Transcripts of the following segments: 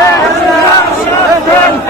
اهدنا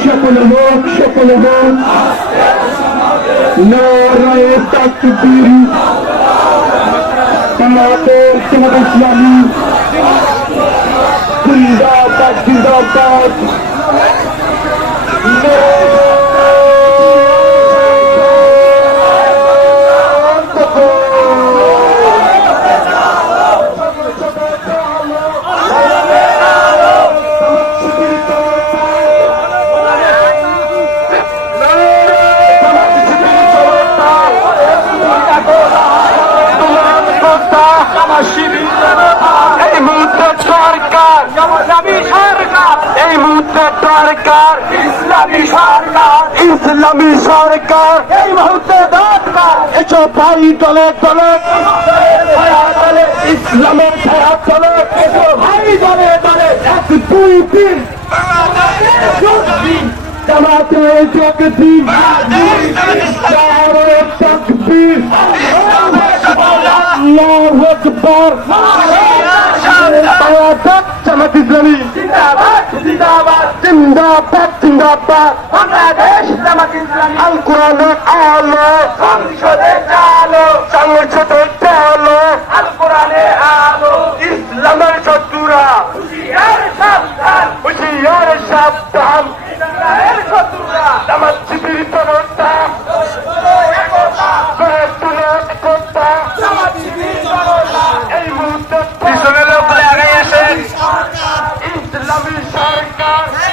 সকলে হোক সকলে হোক নারায় তাকবীর বাংলাদেশ জামাত ইসলামী জিন্দাবাদ জিন্দাবাদ সরকার এই মুহূর্তে সরকার ইসলামী সরকার। ইসলামী সরকার। এই মুহূর্তে দরকার। এসব ভাই দলে দলে। ইসলামের ছায়া দলে এসব ভাই দলে দলে। এক দুই তিন। জামাতে তাকবীর আল্লাহু আকবার। বাংলাদেশ জামাত ইসলামী। জিন্দাবাদ জিন্দাবাদ। জিন্দাবাদ জিন্দাবাদ। বাংলাদেশ জামাত ইসলামী। আল কোরআনের আলো। সংসদে চালো সংসদে চালো আল কোরআনে আলো। ইসলামের শত্রুরা। হুশিয়ার সাবধান। হুশিয়ার সাবধান। सरकार